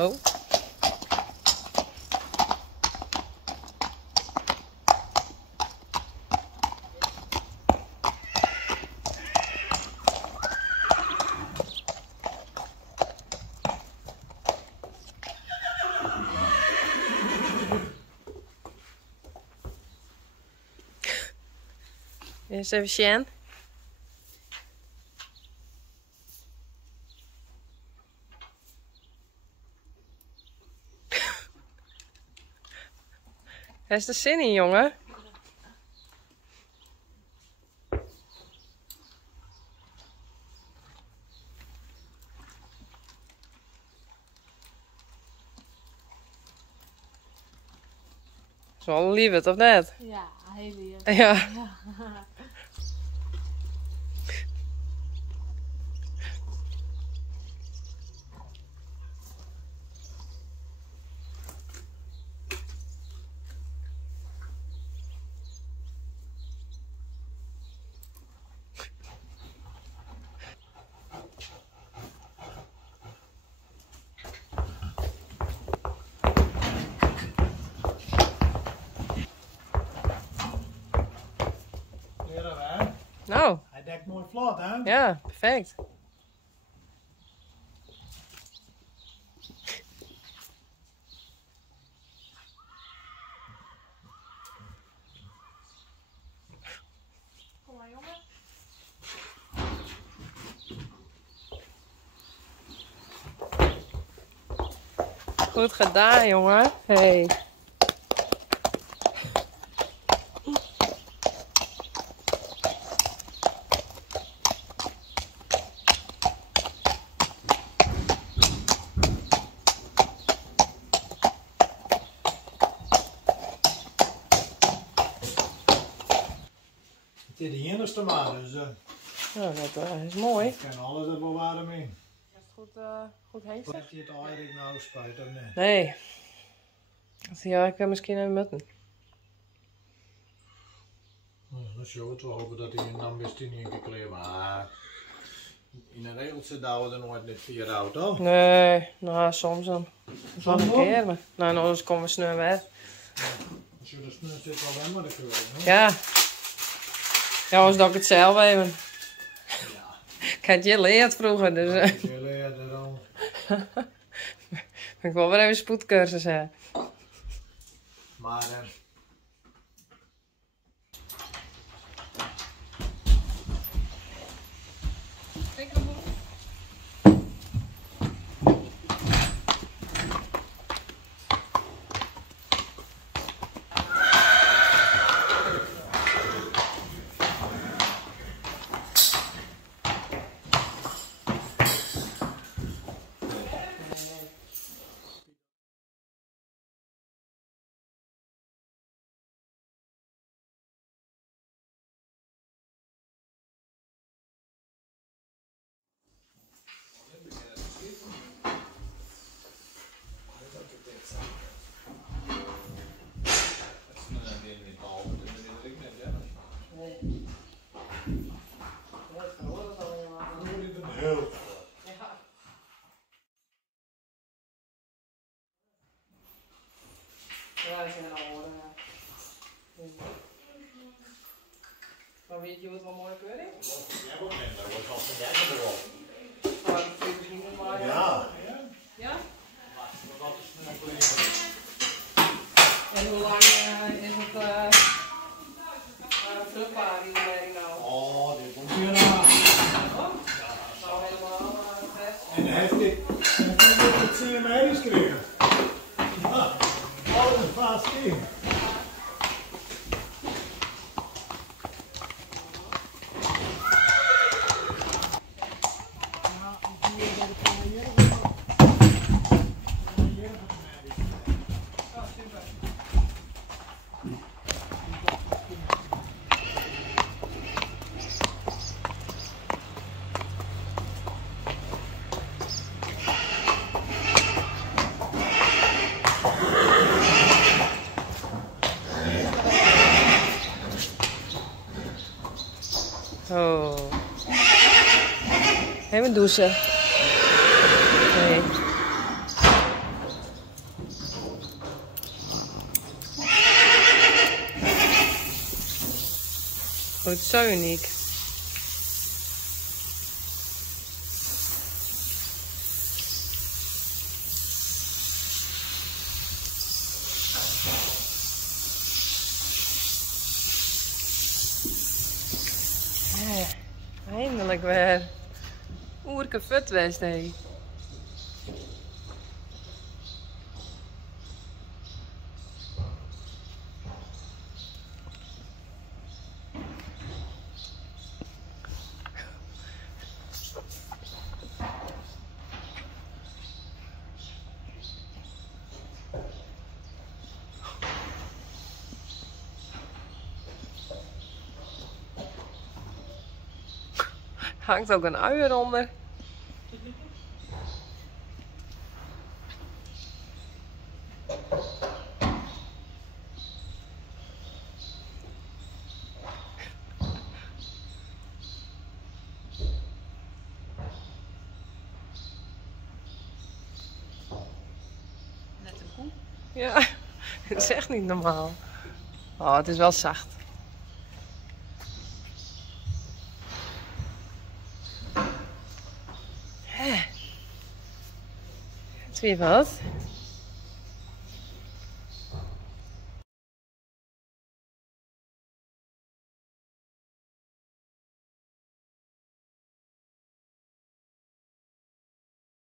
Oh. Eerst even Sjen. Hij is er zin in, jongen. Is wel lief, of net? Ja, heel lief. Ja. Ja. Nou. Hij dekt mooi vlot, hè? Ja, perfect. Kom maar, jongen. Goed gedaan, jongen. Hey. Het is de enigste maar, dus Nou, dat is mooi. ik kan alles er wel waar mee. Is het goed heen? Heb je het eigenlijk nou spijt of niet? Nee. Ja, ik kan misschien even mutten. Dat is het. We hopen dat hij dan best niet in keer kleven. Maar in een regel zit we er nooit net 4 auto. Nee, nou soms dan. Van een Soms wel? keer, maar nou, anders komen we snel weg. Als je er snel zit, wel helemaal de keur. Ja. Ja, anders doe ik het zelf even. Ja. Ik had je geleerd vroeger, dus Je leert er al. ik wil wel even spoedcursus hebben. Maar heel. Ja, ik kan er al horen. Maar weet je wat wel mooi keuring? Ja, dat wordt al van erop. Maar dat vind ik misschien nog maar. Ja. Ja? Dat is snel kleven. En hoe lang is het vruchtbaar die leiding nou? Oh, dit komt hier aan. Oh? Nou helemaal best. En dan heeft dit het CMR gekregen. Ja, alles vast in. Oh. Even douchen. Nee. goed. Zo uniek. Eindelijk weer. Oerke fut wees, nee. Hangt ook een ui eronder. Net een koe. Ja, dat is echt niet normaal. Oh, het is wel zacht. Het is weer wat.